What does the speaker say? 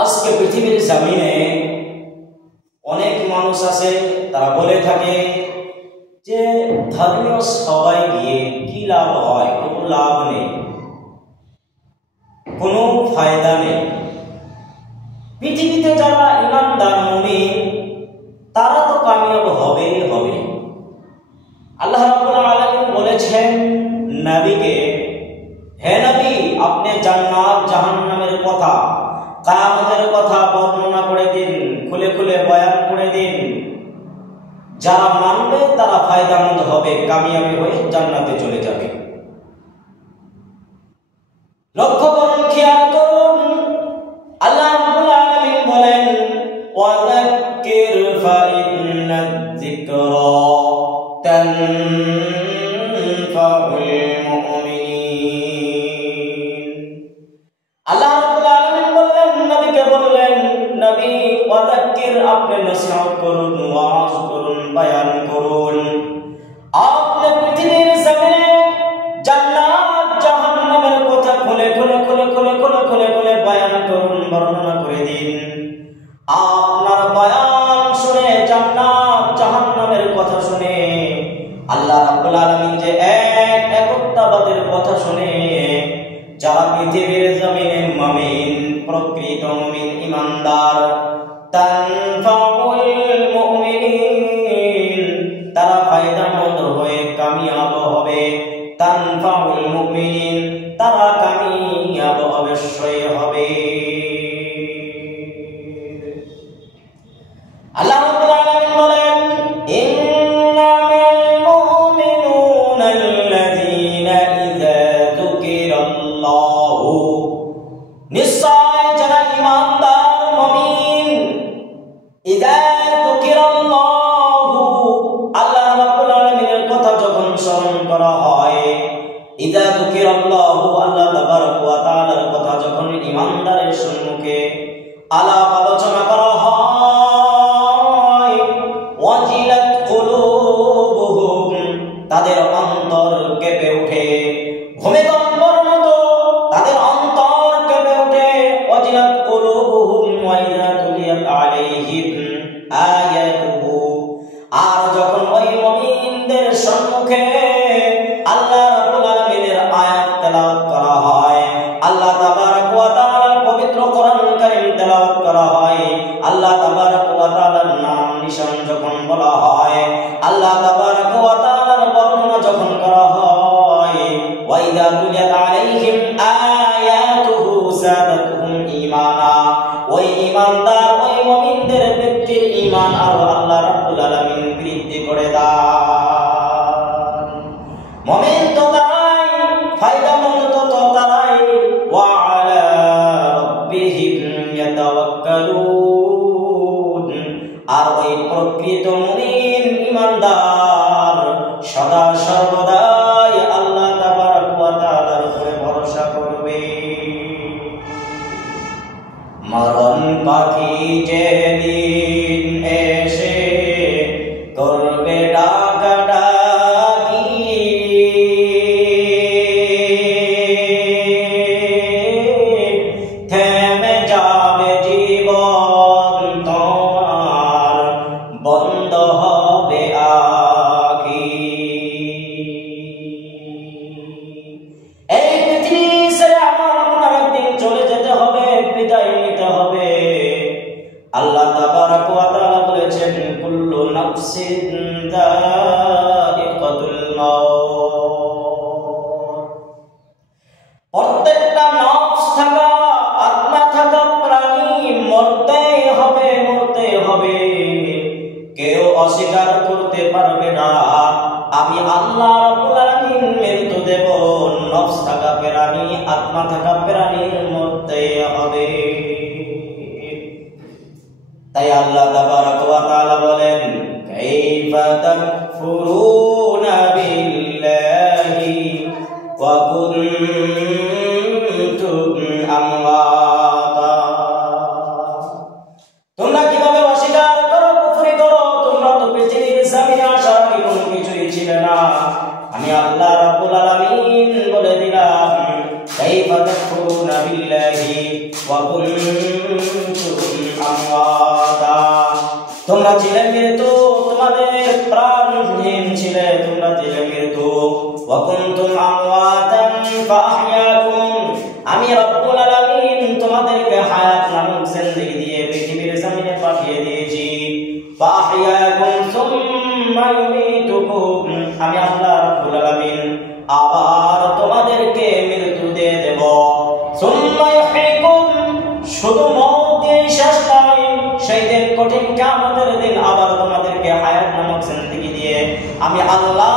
আজকে পৃথিবীর জমিনে অনেক মানুষ আছে, তারা বলে থাকে যে ধর্মীয় সবাই গিয়ে কি লাভ হয়? কোনো লাভ নেই, কোনো ফায়দা নেই। পৃথিবীতে যারা ইমানদার মুমিন তারা তো কামিয়াব হবেই হবে। আল্লাহ রাব্বুল আলামিন বলেছেন নবীকে, হে নবী, আপনি জান্নাত জাহান্নামের কথা, কিয়ামতের কথা বর্ণনা করে দিন, খুলে খুলে বয়ান করে দিন। যারা মানবে তারা ফায়দামন্দ হবে, কামিয়াবি হয়ে জান্নাতে চলে যাবে। লক্ষ্য করুন, খেয়াল করুন, আল্লাহ রাব্বুল আলামিন বলেন ওয়াযাক্কির ফাইন্নায যিকরা তানফাউল মুমিনিন। আল্লাহ রাব্বুল আলামিন বললেন, নবীকে বললেন, নবী ওয়াযাক্কির, আপনি নসিহত করুন, ওয়াজ করুন, বয়ান করুন। আপনি পৃথিবীর জমিনে জান্নাত জাহান্নামের কথা খুলে খুলে খুলে খুলে খুলে খুলে খুলে বয়ান করুন, বর্ণনা করে দিন। আপনার বয়ান শুনে, জান্নাত জাহান্নামের কথা শুনে, আল্লাহ রাব্বুল আলামিন যে একত্ববাদের কথা শুনে যারা পৃথিবীর জমিনে মুমিন, প্রকৃত মুমিন, ইমানদার, তানফাউল মুমিনিন, তারা ফায়দামন্দ হয়ে কামিয়াব হবে। তানফাউল মুমিনিন, তারা কামিয়াব অবশ্যই হবে। আল্লাহ রাব্বুল আলামিন বলেন, ইন্নামাল মুমিনুনা আল্লাযীনা ইযা যুকিরাল্লাহু, নিশ্চয় যারা ঈমানদার মুমিন, ইযা যুকিরাল্লাহু, আল্লাহ রাব্বুল আলামিনের কথা যখন স্মরণ করা হয়, ইযা যুকিরাল্লাহু, আল্লাহ তাবারক ওয়া তাআলার কথা যখন ঈমানদারের সম্মুখে আলাপ আলোচনা করা হয়, ওয়াজিলাত কুলুবুহুম, তাদের অন্তর কেঁপে ওঠে, ভূমিকম্পের মতো তাদের অন্তর কেঁপে ওঠে। ওয়াজিলাত কুলুবুহুম ওয়া ইযা তুলিয়াত আলাইহিম আয়াতুহু, আর যখন ওই মুমিনদের সম্মুখে আল্লাহ রাব্বুল আলামিনের আয়াত তেলাওয়াত করা হয়, আল্লাহ তাবারক ওয়া তাআলার পবিত্র কোরআন কারীম তেলাওয়াত করা হয়, আল্লাহ তাবারক ওয়া তাআলার নাম নিশান যখন বলা হয়, আল্লাহ তাবারক ওয়া তাআলার বর্ণনা যখন করা হয়, ওয়া ইযা তুলিয়াত আলাইহিম আয়াতুহু যাদাতুহুম ঈমানা, ওই ঈমানদার, ওই মুমিনদের ব্যক্তির ঈমান আরো আল্লাহ রাব্বুল আলামিন বৃদ্ধি করে দেন। মুমিন তো তারাই, ফায়দামন্দ তো তারাই, ওয়া আলা রাব্বিহিম ইয়াতাওয়াক্কালুন, আর ওই প্রকৃত মুমিন ইমানদার সদা সর্বদাই আল্লাহ তাবারক ওয়া তাআলার উপরে ভরসা করবে। মরণ পাখি যেদিন এসে করবে ডাকাডাকি, থেমে যাবে জীবন তোমার, বন্ধ হবে আখি। এই পৃথিবী ছেড়ে আমার আপনার একদিন চলে যেতে হবে, বিদায় নিতে হবে। আল্লাহ তাবারক ওয়া তাআলা বলেছেন, কুল্লু নাফসিন যায়িকাতুল মাউত, প্রত্যেকটা নফস থাকা, আত্মা থাকা প্রাণী মরতেই হবে, মরতে হবে। কেউ অস্বীকার করতে পারবে না আমি আল্লাহ রাব্বুল আলামিন মৃত্যু দেব। নফস থাকা প্রাণী, আত্মা থাকা প্রাণীর মরতে হবে। তাই আল্লাহ তাবারক ওয়া তাআলা বলেন, কাইফা তাকফুরুনা বিল্লাহি ওয়া কুনতুম আমওয়াতা, তোমরা কিভাবে অস্বীকার করো, কুফরি করো? তোমরা তো পৃথিবীর জমিনে আসার আগে কোনো কিছুই ছিলে না। আমি আল্লাহ রাব্বুল আলামিন বলে দিলাম, কাইফা তাকফুরুনা বিল্লাহি ওয়া কুনতুম হায়াত নামক জিন্দেগি দিয়ে পৃথিবীর জমিনে পাঠিয়ে দিয়েছি। ফাহিয়াকুম সুম্মা ইউমিতুকুম, আমি আল্লাহ রাব্বুল আলামিন আবার তোমাদেরকে মৃত্যু দিয়ে দেব। সুম্মা ইউহয়িকুম, শুধু মওত দিয়ে শেষ নয়, সেই দিন কঠিন কিয়ামতের দিন আবার তোমাদেরকে হায়াত নামক জিন্দেগি দিয়ে আমি আল্লাহ